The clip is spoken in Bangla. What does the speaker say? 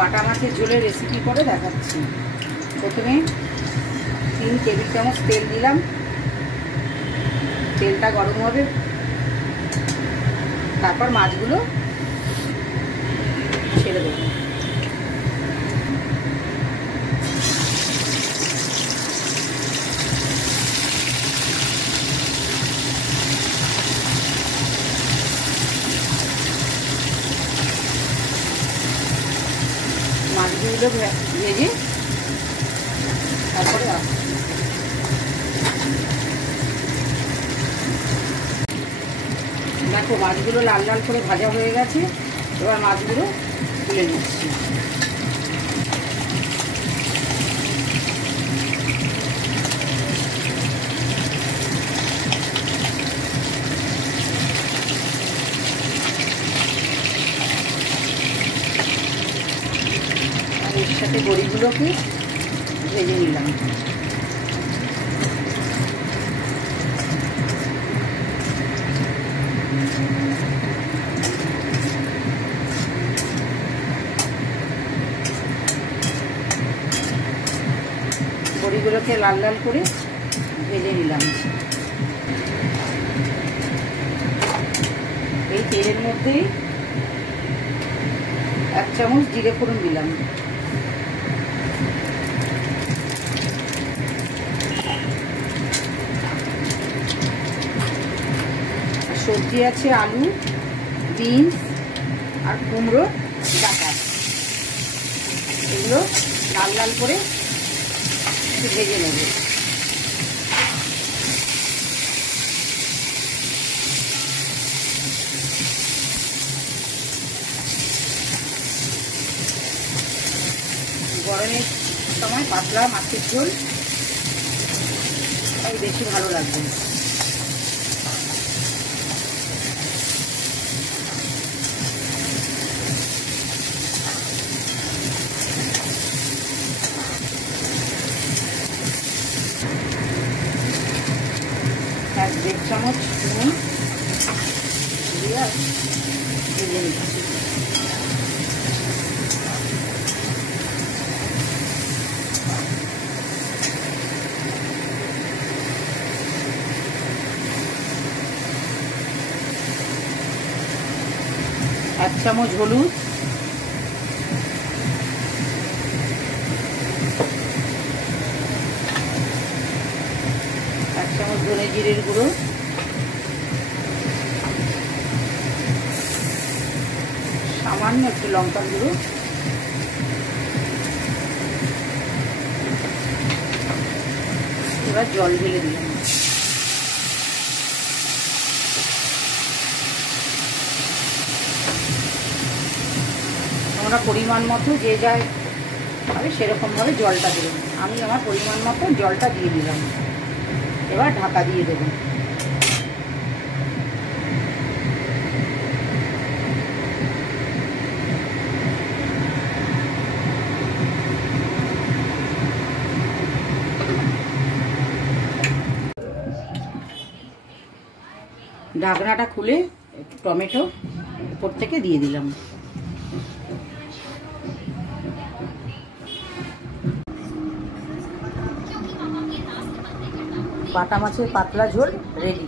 বাটা মাছের ঝোলের রেসিপি করে দেখাচ্ছি। প্রথমে 3 টেবিল চামচ তেল দিলাম। তেলটা গরম হবে, তারপর মাছগুলো ছেড়ে দেবো। মাছগুলো ভেজে তারপরে দেখো মাছগুলো লাল লাল করে ভাজা হয়ে গেছে। এবার মাছগুলো তুলে নিচ্ছি। আর এর সাথে বড়িগুলোকে ভেজে নিলাম। বড়িগুলোকে লাল লাল করে ভেজে নিলাম। এই তেলের মধ্যেই 1 চামচ জিরে ফোড়ন দিলাম। সবজি আছে আলু, বিনস আর কুমড়ো ডাঁটা। এগুলো লাল লাল করে ভেজে নেব। গরমের সময় পাতলা মাছের ঝোল তাই বেশি ভালো লাগবে। এক 1.5 চামচ নুন দিয়ে ভেজে নিচ্ছি। এক চামচ হলুদ, এক চামচ ধনে জিরের গুঁড়ো, সামান্য একটু লঙ্কার গুঁড়ো, এবার জল ঢেলে দিলাম। তোমরা পরিমাণ মতো যে যায় সেরকম ভাবে জলটা দেবেন। আমি আমার পরিমাণ মতো জলটা দিয়ে দিলাম। এবার ঢাকা দিয়ে দেব। ঢাকনাটা খুলে টমেটো উপর থেকে দিয়ে দিলাম। বাটা মাছের পাতলা ঝোল রেডি।